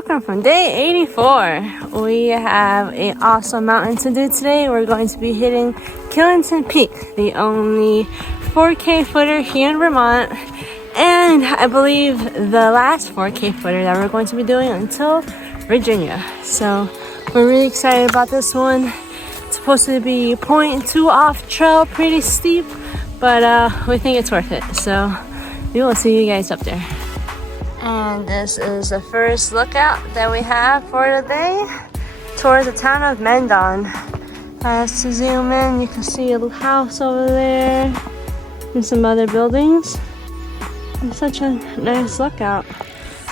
welcome from day 84. We have an awesome mountain to do today. We're going to be hitting Killington Peak, the only 4K footer here in Vermont, and I believe the last 4K footer that we're going to be doing until Virginia. So we're really excited about this one. It's supposed to be 0.2 off trail, pretty steep, but we think it's worth it. So we will see you guys up there. And this is the first lookout that we have for the day towards the town of Mendon. As to zoom in, you can see a house over there and some other buildings. And such a nice lookout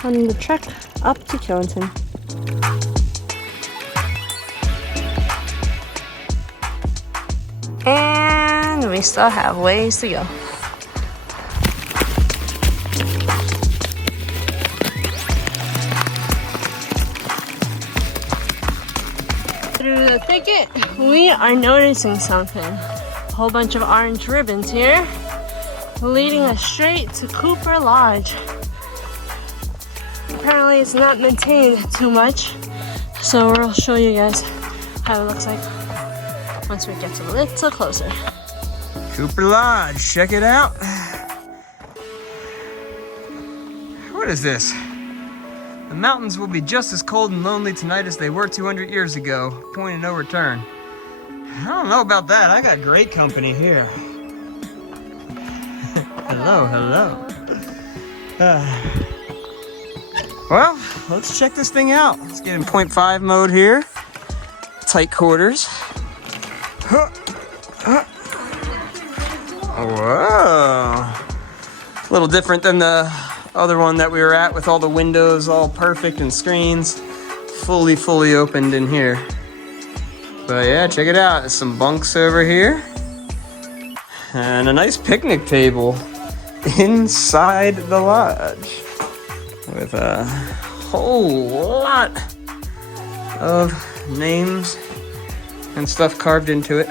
on the trek up to Killington. And we still have ways to go. Through the thicket, we are noticing something. A whole bunch of orange ribbons here, leading us straight to Cooper Lodge. Apparently it's not maintained too much, so we'll show you guys how it looks like once we get a little closer. Cooper Lodge, check it out. What is this? The mountains will be just as cold and lonely tonight as they were 200 years ago. Point of no return. I don't know about that. I got great company here. Hello, hello. Well, let's check this thing out. Let's get in 0.5 mode here. Tight quarters. Whoa. A little different than the other one that we were at with all the windows all perfect and screens. Fully opened in here. But yeah, check it out. There's some bunks over here. And a nice picnic table inside the lodge. With a whole lot of names and stuff carved into it.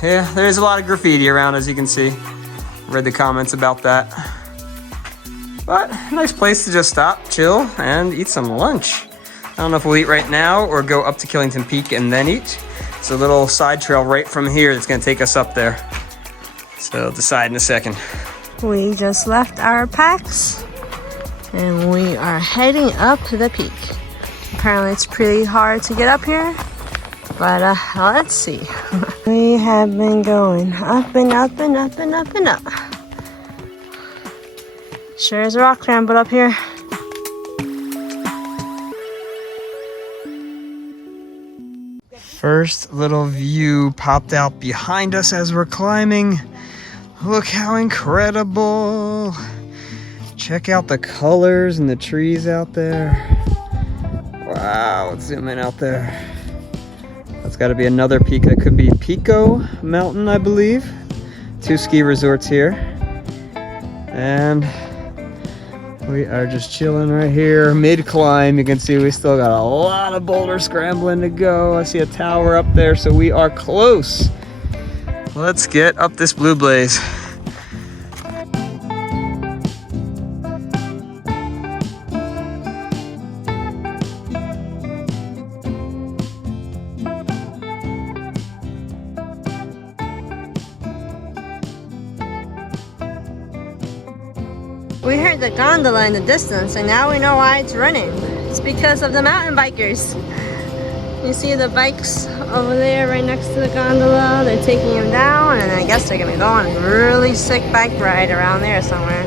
Yeah, there's a lot of graffiti around, as you can see. Read the comments about that. But nice place to just stop, chill, and eat some lunch. I don't know if we'll eat right now or go up to Killington Peak and then eat. It's a little side trail right from here that's gonna take us up there. So decide in a second. We just left our packs and we are heading up to the peak. Apparently it's pretty hard to get up here, but let's see. We have been going up and up and up and up and up. Sure is a rock scramble up here. First little view popped out behind us as we're climbing. Look how incredible. Check out the colors and the trees out there. Wow, let's zoom in out there. That's got to be another peak. That could be Pico Mountain, I believe. 2 ski resorts here. And we are just chilling right here, mid-climb. You can see we still got a lot of boulder scrambling to go. I see a tower up there, so we are close. Let's get up this blue blaze. We heard the gondola in the distance, and now we know why it's running. It's because of the mountain bikers. You see the bikes over there right next to the gondola. They're taking them down, and I guess they're gonna go on a really sick bike ride around there somewhere.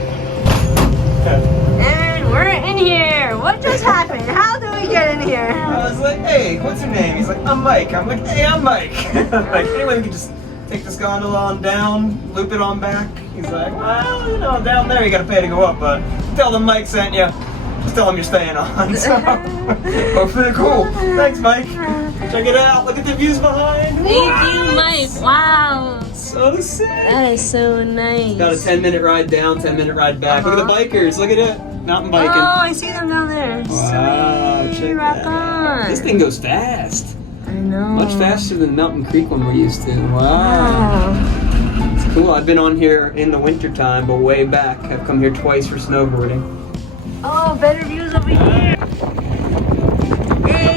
And we're in here. What just happened? How do we get in here? I was like, hey, what's your name? He's like, I'm Mike. I'm like, hey, I'm Mike. Like, anyway, we can just take this gondola on down, loop it on back. He's like, well, you know, down there you gotta pay to go up, but tell them Mike sent you. Just tell them you're staying on. So, hopefully cool. Thanks, Mike. Check it out. Look at the views behind. Thank you, Mike. Wow. So sick. That is so nice. Got a 10-minute ride down, 10-minute ride back. Look at the bikers. Look at it. Mountain biking. Oh, I see them down there. Wow. Sweet. Check Rock that on. out. This thing goes fast. I know. Much faster than Mountain Creek one we're used to. Wow. It's cool. I've been on here in the winter time, but way back. I've come here twice for snowboarding. Oh, better views over here. Hey!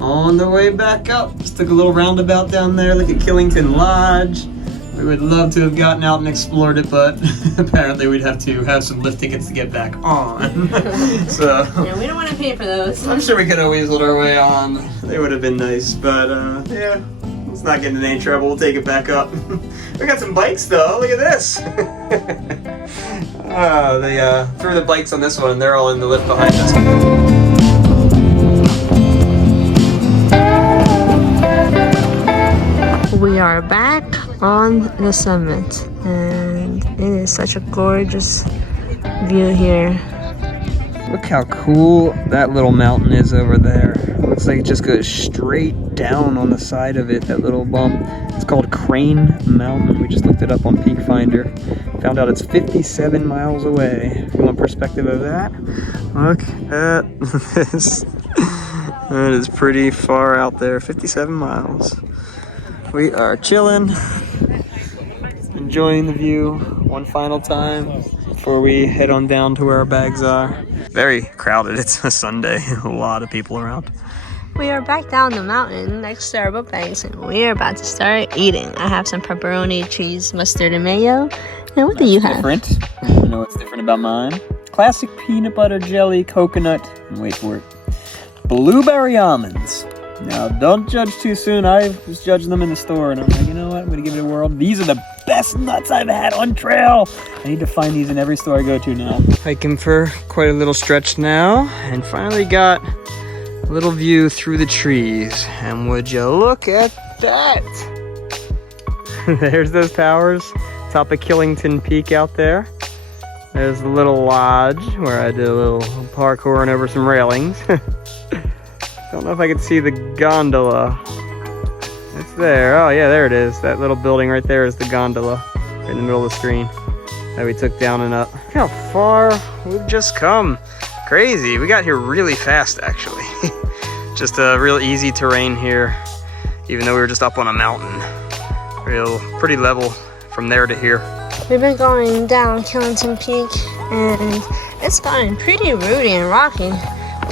On the way back up, just took a little roundabout down there. Look at Killington Lodge. We would love to have gotten out and explored it, but apparently we'd have to have some lift tickets to get back on. So Yeah, we don't want to pay for those. I'm sure we could have weaseled our way on. They would have been nice, but yeah, let's not get into any trouble. We'll take it back up. We got some bikes though. Look at this. They threw the bikes on this one, and they're all in the lift behind us. We are back on the summit, and it is such a gorgeous view here. Look how cool that little mountain is over there. Looks like it just goes straight down on the side of it, that little bump. It's called Crane Mountain. We just looked it up on Peak Finder. Found out it's 57 miles away. If you want perspective of that, look at this. That is pretty far out there, 57 miles. We are chilling, enjoying the view one final time before we head on down to where our bags are. Very crowded, it's a Sunday, a lot of people around. We are back down the mountain next to our boat bags, and we are about to start eating. I have some pepperoni, cheese, mustard, and mayo. And what do you have? Different. You know what's different about mine? Classic peanut butter jelly, coconut, and wait for it, blueberry almonds. Now, don't judge too soon. I was judging them in the store, and I'm like, you know what? I'm going to give it a whirl. These are the best nuts I've had on trail. I need to find these in every store I go to now. Hiking for quite a little stretch now, and finally got a little view through the trees. And would you look at that? There's those towers, top of Killington Peak out there. There's the little lodge where I did a little parkouring over some railings. Don't know if I can see the gondola. It's there. Oh yeah, there it is. That little building right there is the gondola, right in the middle of the screen that we took down and up. Look how far we've just come. Crazy. We got here really fast, actually. Just a real easy terrain here, even though we were just up on a mountain. Real pretty level from there to here. We've been going down Killington Peak, and it's gotten pretty rooty and rocky.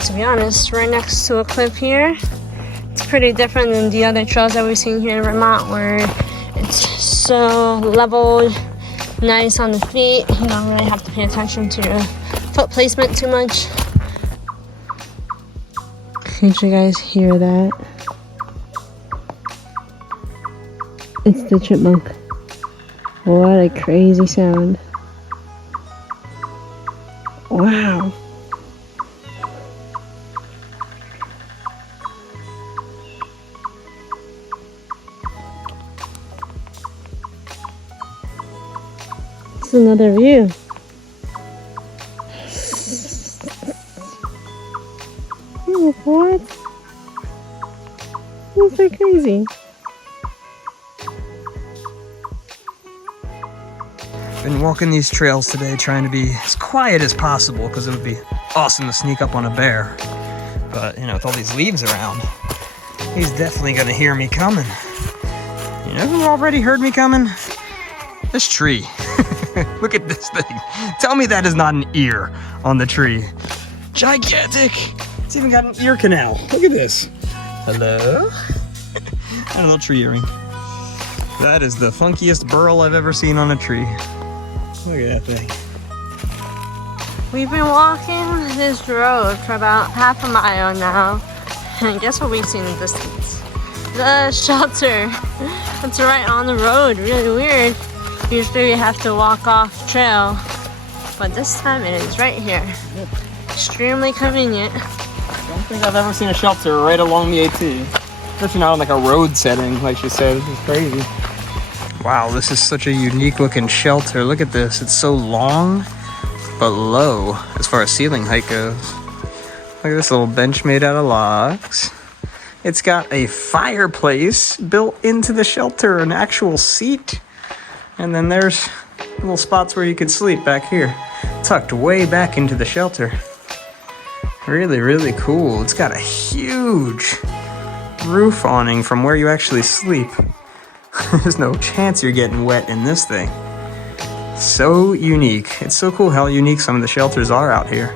To be honest, right next to a cliff here. It's pretty different than the other trails that we've seen here in Vermont, where it's so leveled, nice on the feet. You don't really have to pay attention to your foot placement too much. Can't you guys hear that? It's the chipmunk. What a crazy sound. Wow. Another view. Oh, what? That's so crazy. Been walking these trails today trying to be as quiet as possible because it would be awesome to sneak up on a bear. But, you know, with all these leaves around, he's definitely gonna hear me coming. You know who already heard me coming? This tree. Look at this thing. Tell me that is not an ear on the tree. Gigantic. It's even got an ear canal. Look at this. Hello? And a little tree earring. That is the funkiest burl I've ever seen on a tree. Look at that thing. We've been walking this road for about half a mile now. And guess what we see in the distance? The shelter. It's right on the road. Really weird. Usually we have to walk off trail, but this time it is right here. Extremely convenient. I don't think I've ever seen a shelter right along the AT. Especially not on like a road setting, like she said. It's crazy. Wow, this is such a unique looking shelter. Look at this. It's so long, but low as far as ceiling height goes. Look at this little bench made out of logs. It's got a fireplace built into the shelter, an actual seat. And then there's little spots where you could sleep back here, tucked way back into the shelter. Really, really cool. It's got a huge roof awning from where you actually sleep. There's no chance you're getting wet in this thing. So unique. It's so cool how unique some of the shelters are out here.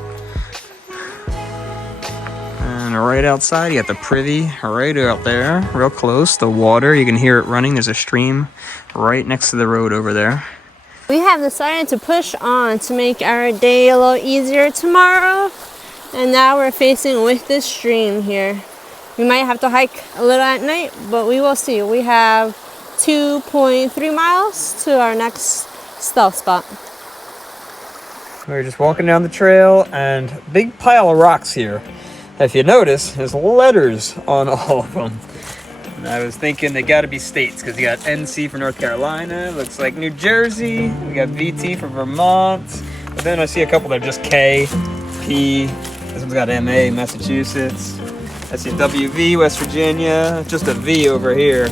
And right outside, you got the privy right out there, real close. The water, you can hear it running. There's a stream right next to the road over there. We have decided to push on to make our day a little easier tomorrow. And now we're facing with this stream here. We might have to hike a little at night, but we will see. We have 2.3 miles to our next stealth spot. We're just walking down the trail and big pile of rocks here. If you notice, there's letters on all of them. And I was thinking they gotta be states because you got NC for North Carolina, looks like New Jersey, we got VT for Vermont, but then I see a couple that are just K, P, this one's got MA, Massachusetts, I see WV, West Virginia, just a V over here.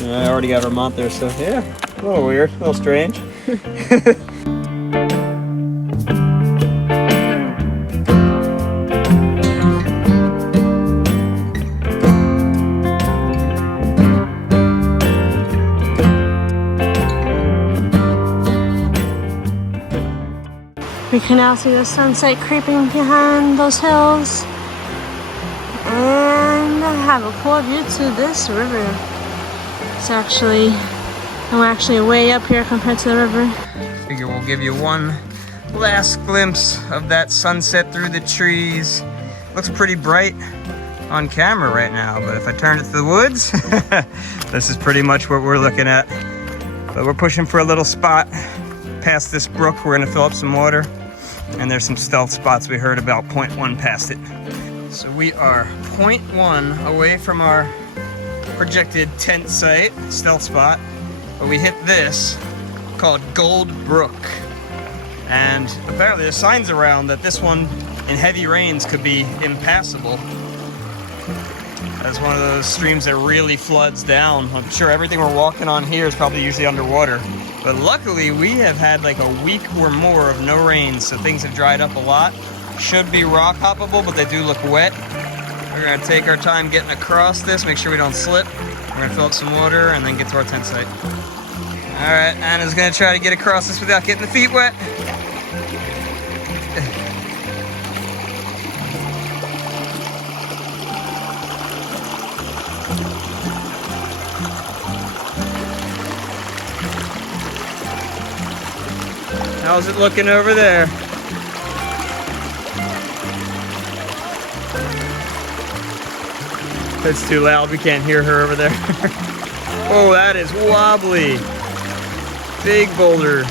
I already got Vermont there, so yeah, a little weird, a little strange. We can now see the sunset creeping behind those hills. And I have a cool view to this river. We're actually way up here compared to the river. Figure we'll give you one last glimpse of that sunset through the trees. Looks pretty bright on camera right now, but if I turn it to the woods, this is pretty much what we're looking at. But we're pushing for a little spot past this brook. We're gonna fill up some water, and there's some stealth spots we heard about 0.1 past it. So we are 0.1 away from our projected tent site, stealth spot, but we hit this called Gold Brook. And apparently there's signs around that this one in heavy rains could be impassable. That's one of those streams that really floods down. I'm sure everything we're walking on here is probably usually underwater. But luckily we have had like a week or more of no rain, so things have dried up a lot. Should be rock hoppable, but they do look wet. We're gonna take our time getting across this, make sure we don't slip. We're gonna fill up some water and then get to our tent site. All right, Anna's gonna try to get across this without getting the feet wet. How's it looking over there? It's too loud, we can't hear her over there. Oh, that is wobbly. Big boulder,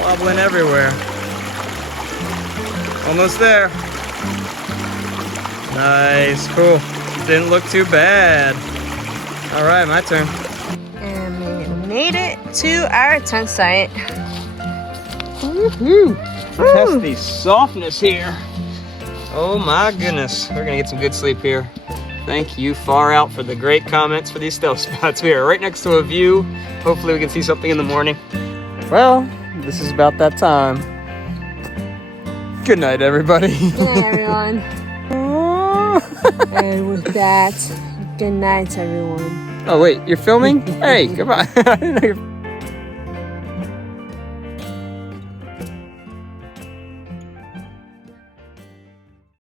wobbling everywhere. Almost there. Nice, cool. Didn't look too bad. All right, my turn. And we made it to our tent site. Woohoo! Test the softness here. Oh my goodness, we're gonna get some good sleep here. Thank you far out for the great comments for these stealth spots. We are right next to a view. Hopefully we can see something in the morning. Well, this is about that time. Good night, everybody. Good night, everyone. And with that, good night, everyone. Oh wait, you're filming? Hey, come on. I didn't know you're